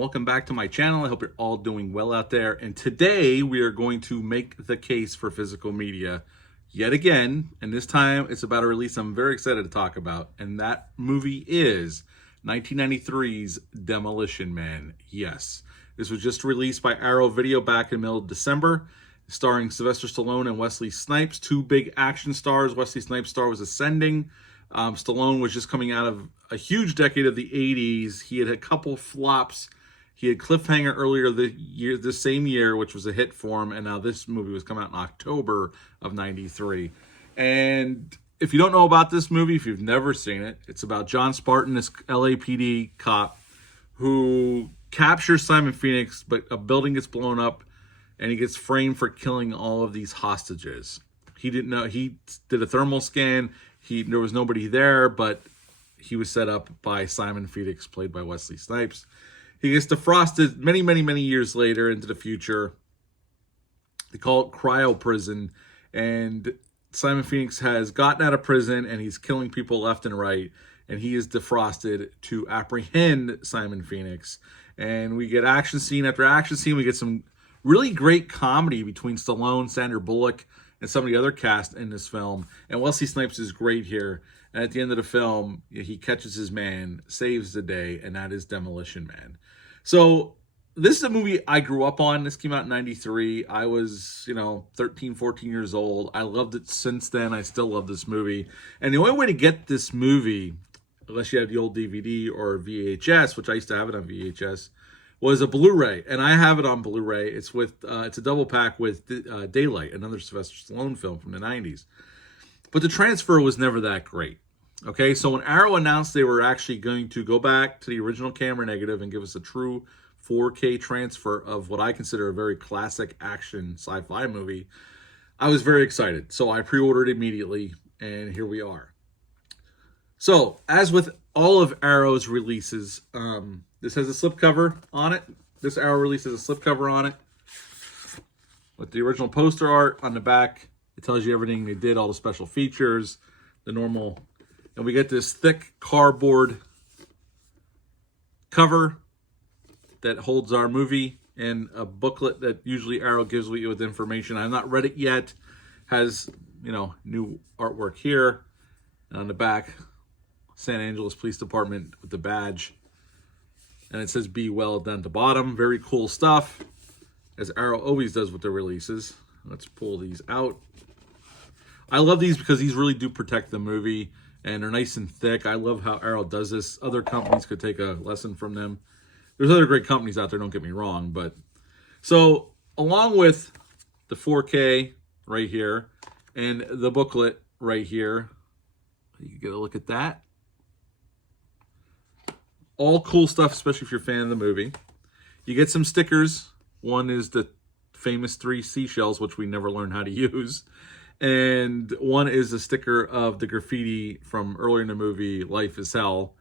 welcome back to my channel. I hope you're all doing well out there. And today we are going to make the case for physical media yet again. And this time it's about a release I'm very excited to talk about. And that movie is 1993's Demolition Man. Yes, this was just released by Arrow Video back in the middle of December, starring Sylvester Stallone and Wesley Snipes, two big action stars. Wesley Snipes' star was ascending. Stallone was just coming out of a huge decade of the 80s. He had a couple flops. He had Cliffhanger earlier this same year, which was a hit for him, and now this movie was coming out in October of 93. And if you don't know about this movie, if you've never seen it, it's about John Spartan, this LAPD cop, who captures Simon Phoenix, but a building gets blown up, and he gets framed for killing all of these hostages. He didn't know. He did a thermal scan. There was nobody there, but he was set up by Simon Phoenix, played by Wesley Snipes. He gets defrosted many, many, many years later into the future. They call it cryo prison, and Simon Phoenix has gotten out of prison, and he's killing people left and right, and he is defrosted to apprehend Simon Phoenix. And we get action scene after action scene. We get some really great comedy between Stallone, Sandra Bullock, and some of the other cast in this film. And Wesley Snipes is great here. And at the end of the film, he catches his man, saves the day, and that is Demolition Man. So this is a movie I grew up on. This came out in 93. I was, 13, 14 years old. I loved it since then. I still love this movie. And the only way to get this movie, unless you have the old DVD or VHS, which I used to have it on VHS, was a Blu-ray, and I have it on Blu-ray. It's a double pack with Daylight, another Sylvester Stallone film from the 90s. But the transfer was never that great. Okay, so when Arrow announced they were actually going to go back to the original camera negative and give us a true 4K transfer of what I consider a very classic action sci-fi movie, I was very excited. So I pre-ordered immediately, and here we are. So, as with all of Arrow's releases, this has a slipcover on it. This Arrow release has a slipcover on it with the original poster art on the back. It tells you everything they did, all the special features, the normal. And we get this thick cardboard cover that holds our movie and a booklet that usually Arrow gives you with information. I've not read it yet. Has, new artwork here. And on the back, San Angeles Police Department with the badge. And it says "Be Well" down at the bottom. Very cool stuff, as Arrow always does with their releases. Let's pull these out. I love these because these really do protect the movie, and they're nice and thick. I love how Arrow does this. Other companies could take a lesson from them. There's other great companies out there, don't get me wrong. But so along with the 4K right here and the booklet right here, you can get a look at that. All cool stuff, especially if you're a fan of the movie. You get some stickers. One is the famous 3 seashells, which we never learned how to use. And one is a sticker of the graffiti from earlier in the movie, Life is Hell.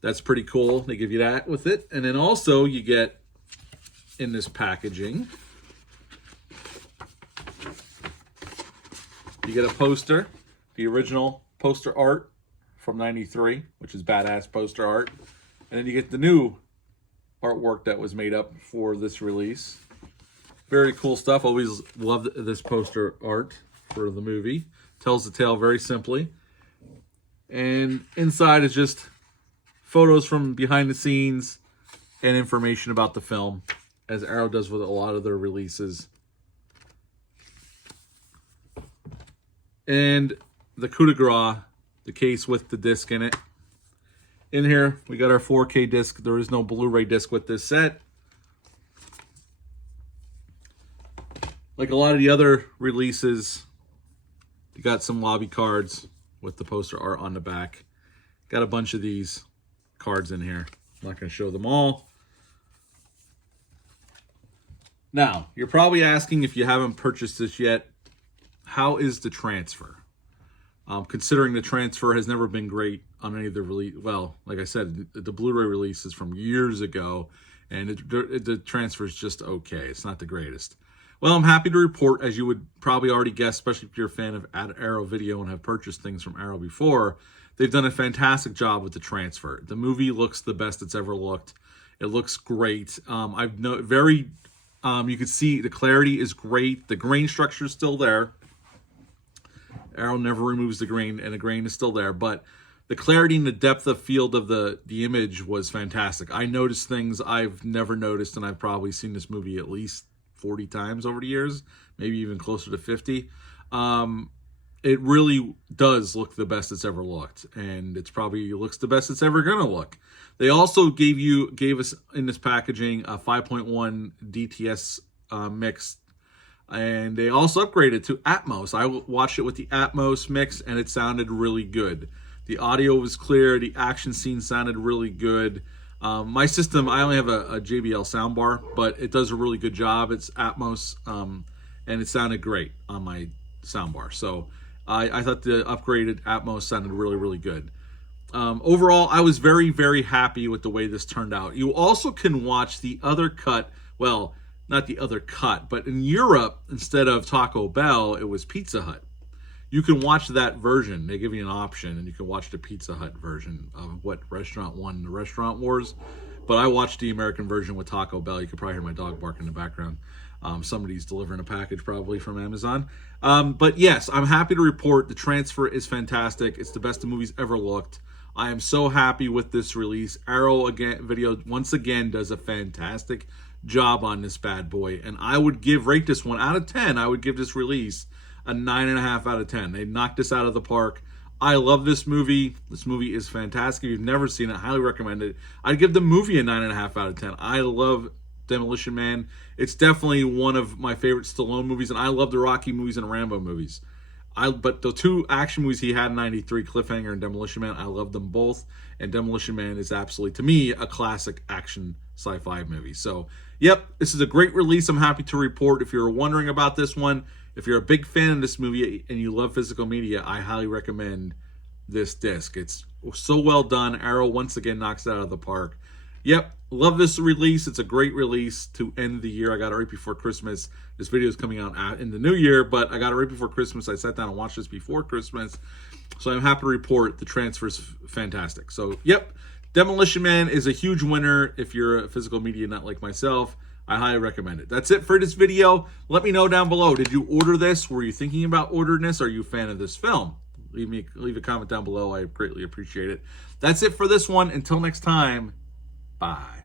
That's pretty cool. They give you that with it. And then also you get, in this packaging, you get a poster, the original poster art from 93, which is badass poster art. And then you get the new artwork that was made up for this release. Very cool stuff. Always loved this poster art for the movie. Tells the tale very simply. And inside is just photos from behind the scenes and information about the film, as Arrow does with a lot of their releases. And the coup de grace, the case with the disc in it. In here, we got our 4K disc. There is no Blu-ray disc with this set. Like a lot of the other releases, you got some lobby cards with the poster art on the back. Got a bunch of these cards in here. I'm not going to show them all. Now, you're probably asking, if you haven't purchased this yet, how is the transfer? Considering the transfer has never been great on any of the release. Well, like I said, the Blu-ray release is from years ago, and the transfer is just okay. It's not the greatest. Well, I'm happy to report, as you would probably already guess, especially if you're a fan of Arrow Video and have purchased things from Arrow before, they've done a fantastic job with the transfer. The movie looks the best it's ever looked. It looks great. I've no very you can see the clarity is great. The grain structure is still there. Arrow never removes the grain, and the grain is still there. But the clarity and the depth of field of the image was fantastic. I noticed things I've never noticed, and I've probably seen this movie at least 40 times over the years, maybe even closer to 50. It really does look the best it's ever looked, and it's probably looks the best it's ever gonna look. They also gave us in this packaging a 5.1 DTS mix, and they also upgraded to Atmos. I watched it with the Atmos mix, and it sounded really good. The audio was clear. The action scene sounded really good. My system, I only have a JBL soundbar, but it does a really good job. It's Atmos, and it sounded great on my soundbar. So I thought the upgraded Atmos sounded really, really good. Overall, I was very, very happy with the way this turned out. You also can watch the other cut. Well, not the other cut, but in Europe, instead of Taco Bell, it was Pizza Hut. You can watch that version. They give you an option, and you can watch the Pizza Hut version of what restaurant won the Restaurant Wars. But I watched the American version with Taco Bell. You could probably hear my dog bark in the background. Somebody's delivering a package probably from Amazon. But yes, I'm happy to report the transfer is fantastic. It's the best the movie's ever looked. I am so happy with this release. Arrow Video once again does a fantastic job on this bad boy, and I would rate this one out of 10. I would give this release a 9.5 out of 10. They knocked this out of the park. I love this movie. This movie is fantastic. If you've never seen it, highly recommend it. I'd give the movie a 9.5 out of 10. I love Demolition Man. It's definitely one of my favorite Stallone movies, and I love the Rocky movies and Rambo movies. But the two action movies he had in '93, Cliffhanger and Demolition Man, I love them both. And Demolition Man is absolutely, to me, a classic action sci-fi movie. So, yep, this is a great release. I'm happy to report. If you're wondering about this one, if you're a big fan of this movie and you love physical media, I highly recommend this disc. It's so well done. Arrow once again knocks it out of the park. Yep, love this release. It's a great release to end the year. I got it right before Christmas. This video is coming out in the new year, but I got it right before Christmas. I sat down and watched this before Christmas. So I'm happy to report the transfer's fantastic. So, yep, Demolition Man is a huge winner if you're a physical media nut like myself. I highly recommend it. That's it for this video. Let me know down below. Did you order this? Were you thinking about ordering this? Are you a fan of this film? Leave a comment down below. I greatly appreciate it. That's it for this one. Until next time, bye.